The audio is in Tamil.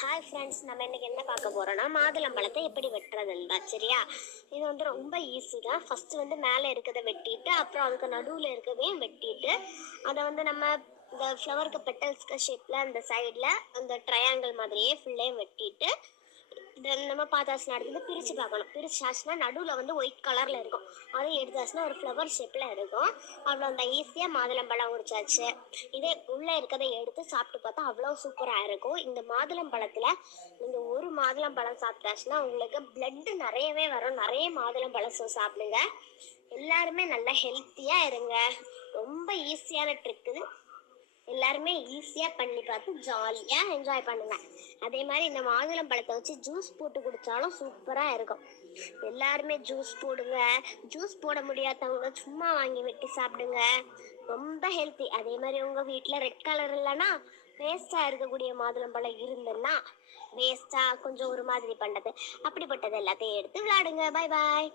ஹாய் ஃப்ரெண்ட்ஸ், நம்ம இன்னைக்கு என்ன பார்க்க போறோம்னா மாதுளம்பழத்தை எப்படி வெட்டுறதுன்னு தான். சரியா? இது ரொம்ப ஈஸி தான். ஃபர்ஸ்ட் மேலே இருக்கிறத வெட்டிட்டு, அப்புறம் அதுக்கு நடுவில் இருக்கிறதையும் வெட்டிட்டு, அதை நம்ம இந்த ஃப்ளவருக்கு பெட்டல்ஸ்க்கு ஷேப்பில் அந்த சைடில் அந்த ட்ரையாங்கிள் மாதிரியே ஃபுல்லையும் வெட்டிட்டு, இதை நம்ம பார்த்தாச்சுன்னா அடுத்து பிரித்து பார்க்கணும். பிரிச்சாச்சுன்னா நடுவில் ஒயிட் கலரில் இருக்கும். அதையும் எடுத்தாச்சுன்னா ஒரு ஃப்ளவர் ஷேப்பில் இருக்கும். அவ்வளோ அந்த ஈஸியாக மாதுளம்பழம் உரிச்சாச்சு. இதே உள்ளே இருக்கிறத எடுத்து சாப்பிட்டு பார்த்தா அவ்வளோ சூப்பராக இருக்கும். இந்த மாதுளம்பழத்தில் நீங்கள் ஒரு மாதுளம்பழம் சாப்பிட்டாச்சுன்னா உங்களுக்கு பிளட்டு நிறையவே வரும். நிறைய மாதுளம்பழம் சாப்பிடுங்க. எல்லாருமே நல்லா ஹெல்த்தியாக இருங்க. ரொம்ப ஈஸியான ட்ரிக்கு. எல்லாருமே ஈஸியாக பண்ணி பார்த்து ஜாலியாக என்ஜாய் பண்ணுங்க. அதே மாதிரி இந்த மாதுளம்பழத்தை வச்சு ஜூஸ் போட்டு குடித்தாலும் சூப்பராக இருக்கும். எல்லாருமே ஜூஸ் போடுங்க. ஜூஸ் போட முடியாதவங்க சும்மா வாங்கி வெட்டி சாப்பிடுங்க. ரொம்ப ஹெல்த்தி. அதே மாதிரி உங்கள் வீட்டில் ரெட் கலர் இல்லைன்னா வேஸ்ட்டாக இருக்கக்கூடிய மாதுளம்பழம் இருந்ததுன்னா வேஸ்ட்டாக கொஞ்சம் ஒரு மாதிரி பண்ணுறது அப்படிப்பட்டது எல்லாத்தையும் எடுத்து விளையாடுங்க. பாய் பாய்.